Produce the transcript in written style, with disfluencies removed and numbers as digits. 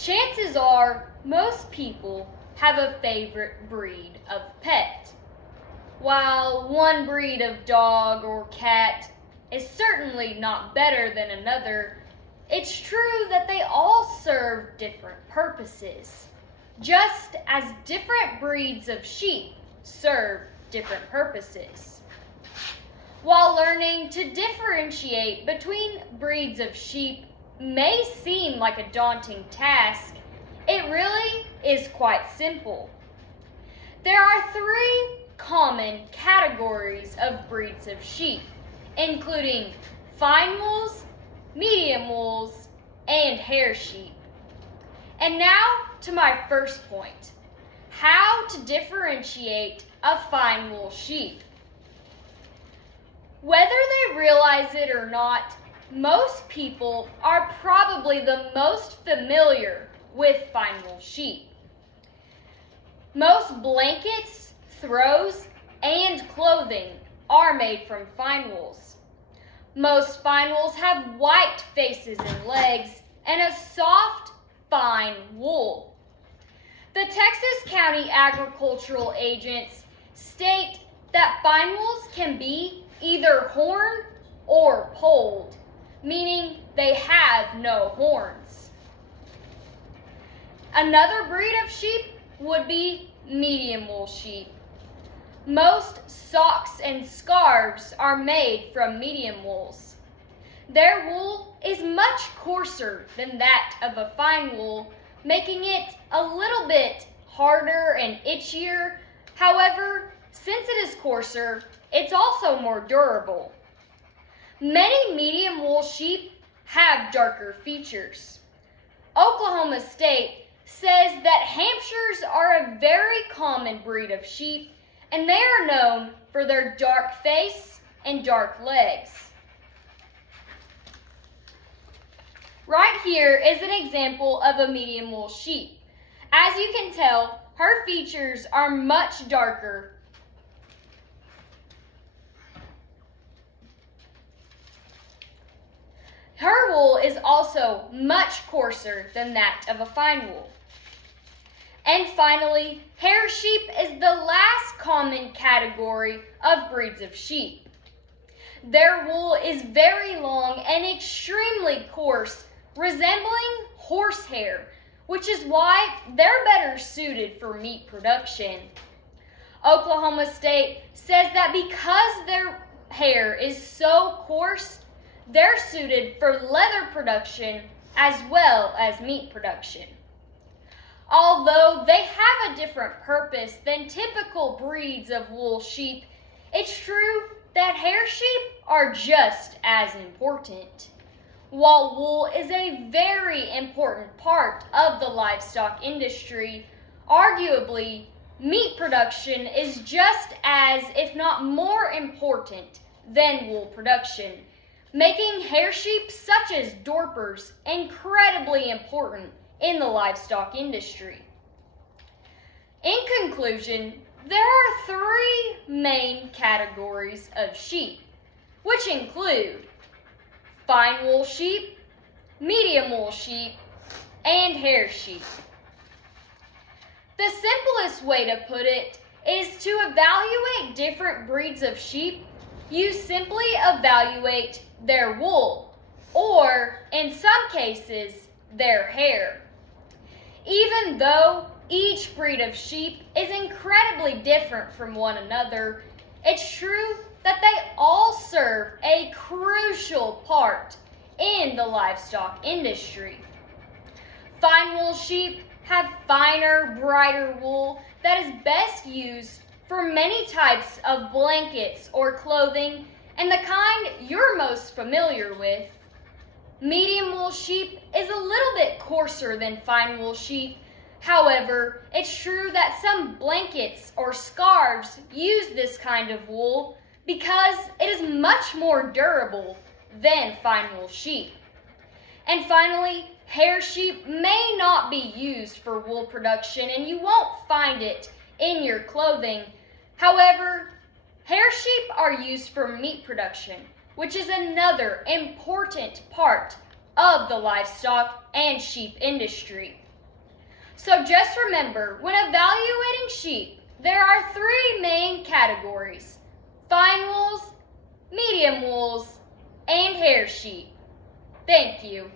Chances are most people have a favorite breed of pet. While one breed of dog or cat is certainly not better than another, it's true that they all serve different purposes, just as different breeds of sheep serve different purposes. While learning to differentiate between breeds of sheep may seem like a daunting task, it really is quite simple. There are three common categories of breeds of sheep, including fine wools, medium wools, and hair sheep. And now to my first point, how to differentiate a fine wool sheep. Whether they realize it or not, most people are probably the most familiar with fine wool sheep. Most blankets, throws, and clothing are made from fine wools. Most fine wools have white faces and legs and a soft, fine wool. The Texas County Agricultural Agents state that fine wools can be either horned or polled, meaning they have no horns. Another breed of sheep would be medium wool sheep. Most socks and scarves are made from medium wools. Their wool is much coarser than that of a fine wool, making it a little bit harder and itchier. However, since it is coarser, it's also more durable. Many medium wool sheep have darker features. Oklahoma State says that Hampshires are a very common breed of sheep, and they are known for their dark face and dark legs. Right here is an example of a medium wool sheep. As you can tell, her features are much darker. Her wool is also much coarser than that of a fine wool. And finally, hair sheep is the last common category of breeds of sheep. Their wool is very long and extremely coarse, resembling horsehair, which is why they're better suited for meat production. Oklahoma State says that because their hair is so coarse, they're suited for leather production as well as meat production. Although they have a different purpose than typical breeds of wool sheep, it's true that hair sheep are just as important. While wool is a very important part of the livestock industry, arguably, meat production is just as, if not more important than wool production, making hair sheep such as Dorpers incredibly important in the livestock industry. In conclusion, there are three main categories of sheep, which include fine wool sheep, medium wool sheep, and hair sheep. The simplest way to put it is to evaluate different breeds of sheep. You simply evaluate their wool, or in some cases, their hair. Even though each breed of sheep is incredibly different from one another, it's true that they all serve a crucial part in the livestock industry. Fine wool sheep have finer, brighter wool that is best used for many types of blankets or clothing, and the kind you're most familiar with. Medium wool sheep is a little bit coarser than fine wool sheep. However, it's true that some blankets or scarves use this kind of wool because it is much more durable than fine wool sheep. And finally, hair sheep may not be used for wool production and you won't find it in your clothing. However, hair sheep are used for meat production, which is another important part of the livestock and sheep industry. So just remember, when evaluating sheep, there are three main categories: fine wools, medium wools, and hair sheep. Thank you.